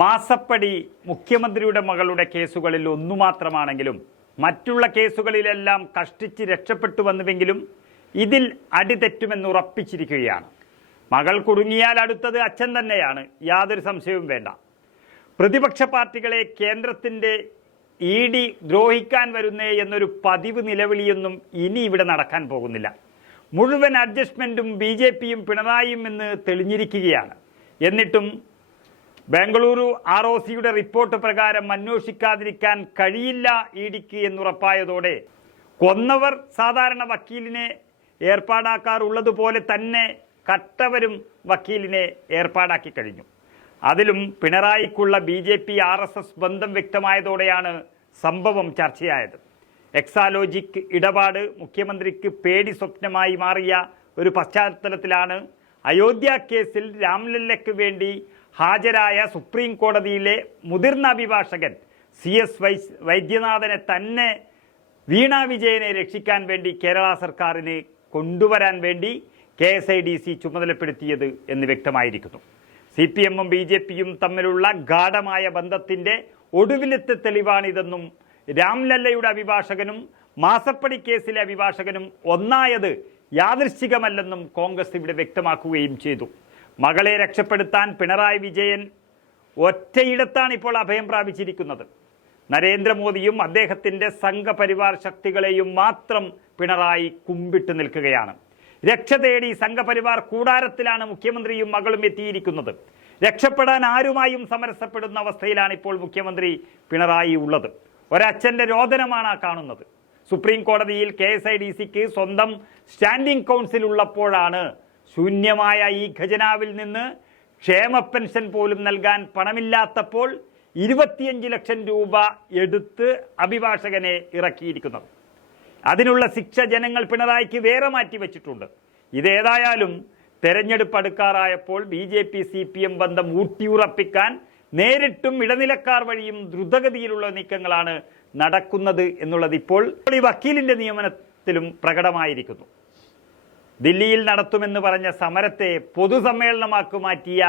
മാസപ്പടി മുഖ്യമന്ത്രിയുടെ മകളുടെ കേസുകളിൽ ഒന്നു മാത്രമാണെങ്കിലും മറ്റുള്ള കേസുകളിലെല്ലാം കഷ്ടിച്ച് രക്ഷപ്പെട്ടു വന്നുവെങ്കിലും ഇതിൽ അടിതെറ്റുമെന്ന് ഉറപ്പിച്ചിരിക്കുകയാണ്. മകൾ കുടുങ്ങിയാൽ അടുത്തത് അച്ഛൻ തന്നെയാണ്, യാതൊരു സംശയവും വേണ്ട. പ്രതിപക്ഷ പാർട്ടികളെ കേന്ദ്രത്തിൻ്റെ ED ദ്രോഹിക്കാൻ വരുന്നേ എന്നൊരു പതിവ് നിലവിളിയൊന്നും ഇനി ഇവിടെ നടക്കാൻ പോകുന്നില്ല. മുഴുവൻ അഡ്ജസ്റ്റ്മെൻറ്റും BJPയും പിണറായിയും എന്ന് തെളിഞ്ഞിരിക്കുകയാണ്. എന്നിട്ടും ബംഗളൂരു ROCയുടെ റിപ്പോർട്ട് പ്രകാരം അന്വേഷിക്കാതിരിക്കാൻ കഴിയില്ല EDക്ക് എന്നുറപ്പായതോടെ കൊന്നവർ സാധാരണ വക്കീലിനെ ഏർപ്പാടാക്കാറുള്ളതുപോലെ തന്നെ കട്ടവരും വക്കീലിനെ ഏർപ്പാടാക്കി കഴിഞ്ഞു. അതിലും പിണറായിക്കുള്ള BJP-RSS ബന്ധം വ്യക്തമായതോടെയാണ് സംഭവം ചർച്ചയായത്. എക്സാലോജിക് ഇടപാട് മുഖ്യമന്ത്രിക്ക് പേടി സ്വപ്നമായി മാറിയ ഒരു പശ്ചാത്തലത്തിലാണ് അയോധ്യ കേസിൽ രാംലല്ലയ്ക്ക് വേണ്ടി ഹാജരായ സുപ്രീം കോടതിയിലെ മുതിർന്ന അഭിഭാഷകൻ CS വൈദ്യനാഥനെ തന്നെ വീണ വിജയനെ രക്ഷിക്കാൻ വേണ്ടി കേരള സർക്കാരിന് കൊണ്ടുവരാൻ വേണ്ടി KSIDC ചുമതലപ്പെടുത്തിയത് എന്ന് വ്യക്തമായിരിക്കുന്നു. CPMഉം BJPയും തമ്മിലുള്ള ഗാഢമായ ബന്ധത്തിൻ്റെ ഒടുവിലത്തെ തെളിവാണിതെന്നും രാംലല്ലയുടെ അഭിഭാഷകനും മാസപ്പടി കേസിലെ അഭിഭാഷകനും ഒന്നായത് യാദൃശ്ചികമല്ലെന്നും കോൺഗ്രസ് ഇവിടെ വ്യക്തമാക്കുകയും ചെയ്തു. മകളെ രക്ഷപ്പെടുത്താൻ പിണറായി വിജയൻ ഒറ്റയിടത്താണ് ഇപ്പോൾ അഭയം പ്രാപിച്ചിരിക്കുന്നത്. നരേന്ദ്രമോദിയും അദ്ദേഹത്തിൻ്റെ സംഘപരിവാർ ശക്തികളെയും മാത്രം പിണറായി കുമ്പിട്ട് നിൽക്കുകയാണ്. രക്ഷ തേടി സംഘപരിവാർ കൂടാരത്തിലാണ് മുഖ്യമന്ത്രിയും മകളും എത്തിയിരിക്കുന്നത്. രക്ഷപ്പെടാൻ ആരുമായും സമരസപ്പെടുന്ന അവസ്ഥയിലാണ് ഇപ്പോൾ മുഖ്യമന്ത്രി പിണറായി ഉള്ളത്. ഒരച്ഛൻ്റെ രോദനമാണ് കാണുന്നത്. സുപ്രീം കോടതിയിൽ KSIDCക്ക് സ്വന്തം സ്റ്റാൻഡിംഗ് കൗൺസിൽ ഉള്ളപ്പോഴാണ് ശൂന്യമായ ഈ ഖജനാവിൽ നിന്ന് ക്ഷേമ പെൻഷൻ പോലും നൽകാൻ പണമില്ലാത്തപ്പോൾ 25 ലക്ഷം രൂപ എടുത്ത് അഭിഭാഷകനെ ഇറക്കിയിരിക്കുന്നത്. അതിനുള്ള ശിക്ഷ ജനങ്ങൾ പിണറായിക്ക് വേറെ മാറ്റിവെച്ചിട്ടുണ്ട്. ഇതേതായാലും തെരഞ്ഞെടുപ്പ് അടുക്കാറായപ്പോൾ BJP-CPM ബന്ധം ഊട്ടിയുറപ്പിക്കാൻ നേരിട്ടും ഇടനിലക്കാർ വഴിയും ദ്രുതഗതിയിലുള്ള നീക്കങ്ങളാണ് നടക്കുന്നത് എന്നുള്ളത് ഇപ്പോൾ ഈ വക്കീലിൻ്റെ നിയമനത്തിലും പ്രകടമായിരിക്കുന്നു. ദില്ലിയിൽ നടത്തുമെന്ന് പറഞ്ഞ സമരത്തെ പൊതുസമ്മേളനമാക്കി മാറ്റിയ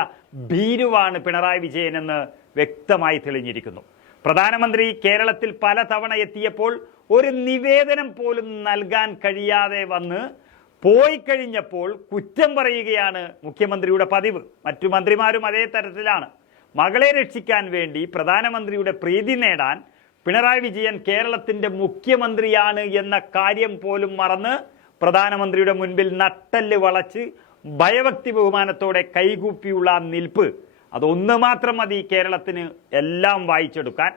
ഭീരുവാണ് പിണറായി വിജയനെന്ന് വ്യക്തമായി തെളിഞ്ഞിരിക്കുന്നു. പ്രധാനമന്ത്രി കേരളത്തിൽ പല തവണ എത്തിയപ്പോൾ ഒരു നിവേദനം പോലും നൽകാൻ കഴിയാതെ വന്ന് പോയി കഴിഞ്ഞപ്പോൾ കുറ്റം പറയുകയാണ് മുഖ്യമന്ത്രിയുടെ പതിവ്. മറ്റു മന്ത്രിമാരും അതേ തരത്തിലാണ്. മകളെ രക്ഷിക്കാൻ വേണ്ടി പ്രധാനമന്ത്രിയുടെ പ്രീതി നേടാൻ പിണറായി വിജയൻ കേരളത്തിൻ്റെ മുഖ്യമന്ത്രിയാണ് എന്ന കാര്യം പോലും മറന്ന് പ്രധാനമന്ത്രിയുടെ മുൻപിൽ നട്ടെല്ല് വളച്ച് ഭയഭക്തി ബഹുമാനത്തോടെ കൈകൂപ്പിയുള്ള നിൽപ്പ്, അതൊന്ന് മാത്രം മതി കേരളത്തിന് എല്ലാം വായിച്ചെടുക്കാൻ.